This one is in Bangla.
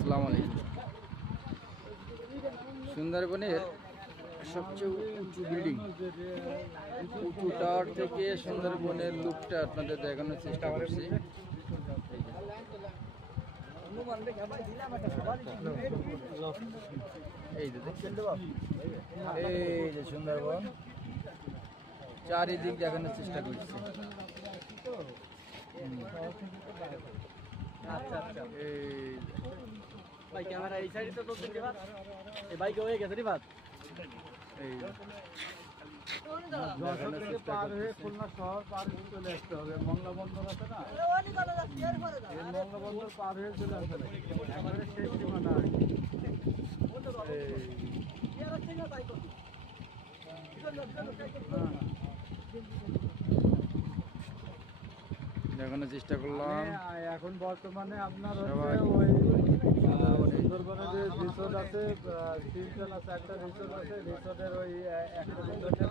আসসালামু আলাইকুম। সুন্দরবনের সবচেয়ে উঁচু বিল্ডিং, উঁচু টাওয়ার থেকে সুন্দরবনের লুকটা আপনাদের দেখানোর চেষ্টা করছি। এই যে সুন্দরবন চারিদিক দেখানোর চেষ্টা করছি। ভাই ক্যামেরা এই সাইডে তো চলছে রে বাত এই বাইকে হয়ে গেছে রে বাত এই যশোর থেকে পার হয়ে খুলনা শহর পার হয়ে চলে আসতে হবে। মংলা বন্দর আছে না, এই মংলা বন্দর পার হয়ে চলে আসতে হবে, একেবারে শেষ সীমানা আর কি। দেখানোর চেষ্টা করলাম। এখন বর্তমানে আপনার সবাই হচ্ছে ওই সুন্দরবনে যে রিসোর্ট আছে, তিনজন আছে, একটা রিসোর্ট আছে, রিসোর্টের ওই একটা রিসোর্টের